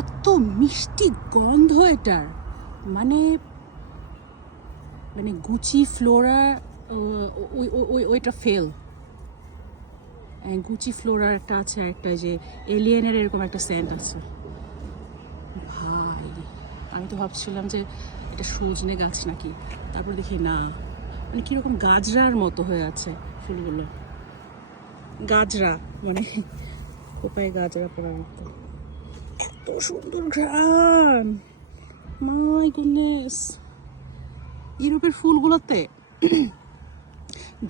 এত মিষ্টি গন্ধ এটার, মানে মানে গুচি ফ্লোরা ওইটা ফেল। গুচি ফ্লোরার একটা আছে, একটা যে এলিয়েনের এরকম একটা সেন্ট আছে। ভাই আমি তো ভাবছিলাম যে এটা সজনে গাছ নাকি, তারপর দেখি না, মানে কীরকম গাজরার মতো হয়ে আছে ফুলগুলো। গাজরা মানে কোপায় গাজরা পড়ার মতো। এত সুন্দর ঘ্রাণ, মাই গুডনেস। ইউরোপের ফুলগুলোতে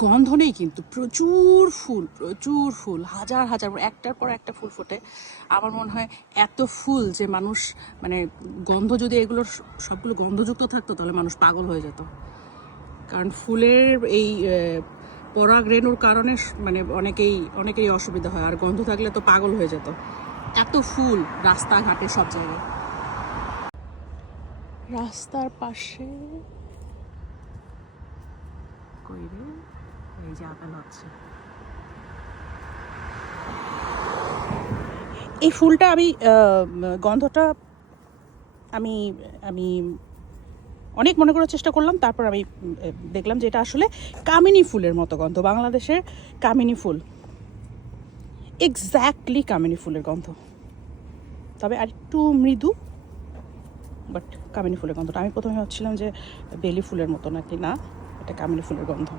গন্ধ নেই কিন্তু প্রচুর ফুল, প্রচুর ফুল, হাজার হাজার, একটার পর একটা ফুল ফোটে। আমার মনে হয় এত ফুল যে মানুষ, মানে গন্ধ যদি এগুলোর সবগুলো গন্ধযুক্ত থাকতো তাহলে মানুষ পাগল হয়ে যেত। কারণ ফুলের এই পরাগ রেণুর কারণে মানে অনেকেই অসুবিধা হয়, আর গন্ধ থাকলে তো পাগল হয়ে যেত। এত ফুল রাস্তাঘাটে সব জায়গায়। রাস্তার পাশে এই যে আপেল হচ্ছে। এই ফুলটা আমি গন্ধটা আমি আমি অনেক মনে করার চেষ্টা করলাম, তারপর আমি দেখলাম যে এটা আসলে কামিনী ফুলের মতো গন্ধ। বাংলাদেশের কামিনী ফুল, এক্স্যাক্টলি কামিনী ফুলের গন্ধ, তবে আর একটু মৃদু, বাট কামিনী ফুলের গন্ধটা আমি প্রথমে ভাবছিলাম যে বেলি ফুলের মতো নাকি, না, এটা কামিনী ফুলের গন্ধ।